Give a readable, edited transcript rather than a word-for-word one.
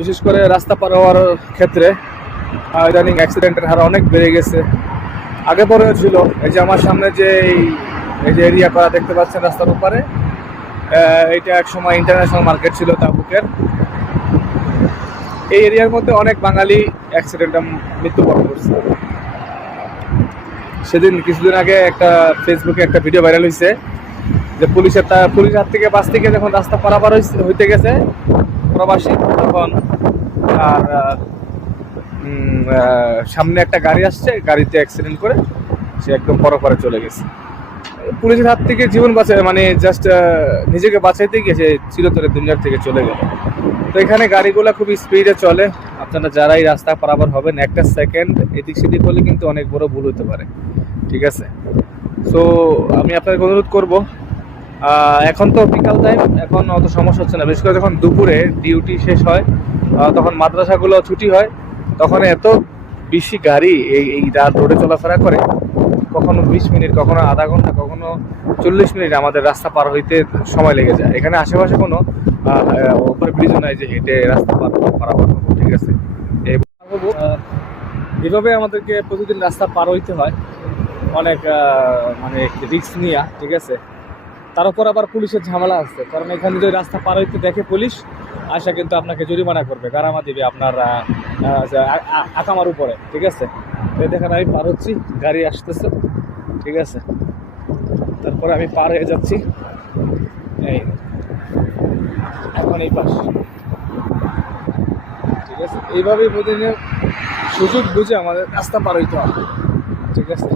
বিশেষ করে রাস্তা পার হওয়ার ক্ষেত্রে ইদানিং অ্যাক্সিডেন্টের হার অনেক বেড়ে গেছে। আগে পরেও ছিল। এই যে আমার সামনে যে এই যে এরিয়া করা দেখতে পাচ্ছেন রাস্তার উপরে, এটা এক সময় ইন্টারন্যাশনাল মার্কেট ছিল তাবুকের। এই এরিয়ার মধ্যে অনেক বাঙালি অ্যাক্সিডেন্টে মৃত্যুবরণ করছে। সেদিন কিছুদিন আগে একটা ফেসবুকে একটা ভিডিও ভাইরাল হয়েছে যে পুলিশ হাত থেকে বাস থেকে যখন রাস্তা পারাপার হইতে গেছে প্রবাসী, তখন আর সামনে একটা গাড়ি আসছে, গাড়িতে অ্যাক্সিডেন্ট করে সে একদম পরপারে চলে গেছে। পুলিশের হাত থেকে জীবন বাঁচায় মানে জাস্ট নিজেকে বাঁচাইতে গিয়ে সে চিরতরে দুনিয়ার থেকে চলে গেল। তো এখানে গাড়িগুলো খুব স্পিডে চলে। আপনারা যারাই রাস্তা পারাপার হবেন, একটা সেকেন্ড এদিক সেদিক হলে কিন্তু অনেক বড় ভুল হতে পারে, ঠিক আছে? সো আমি আপনাকে অনুরোধ করব, এখন তো বিকাল টাইম, এখন অত সমস্যা হচ্ছে না। বিশেষ করে যখন দুপুরে ডিউটি শেষ হয়, তখন মাদ্রাসাগুলো ছুটি হয়, তখন এত বেশি গাড়ি এই রোডে চলাফেরা করে, কখনো 20 মিনিট, কখনো আধা ঘন্টা, কখনো 40 মিনিট আমাদের রাস্তা পার হইতে সময় লেগে যায়। এখানে আশেপাশে কোনো ওভার ব্রিজও নাই যে হেঁটে রাস্তা পারাপার হবো, ঠিক আছে? এভাবে আমাদেরকে প্রতিদিন রাস্তা পার হইতে হয়, অনেক মানে রিস্ক নিয়ে, ঠিক আছে? তার উপর আবার পুলিশের ঝামেলা আছে, কারণ এখানে যদি রাস্তা পার হইতে দেখে পুলিশ আসা, কিন্তু আপনাকে জরিমানা করবে, গারামা দিবে আপনার আকামার উপরে, ঠিক আছে? দেখেন আমি পার হচ্ছি, গাড়ি আসতেছে, ঠিক আছে? তারপরে আমি পার হয়ে যাচ্ছি, এই এখন এই পাশ, ঠিক আছে? এইভাবেই প্রতিদিনের সুযোগ বুঝে আমাদের রাস্তা পার হইতে হবে, ঠিক আছে?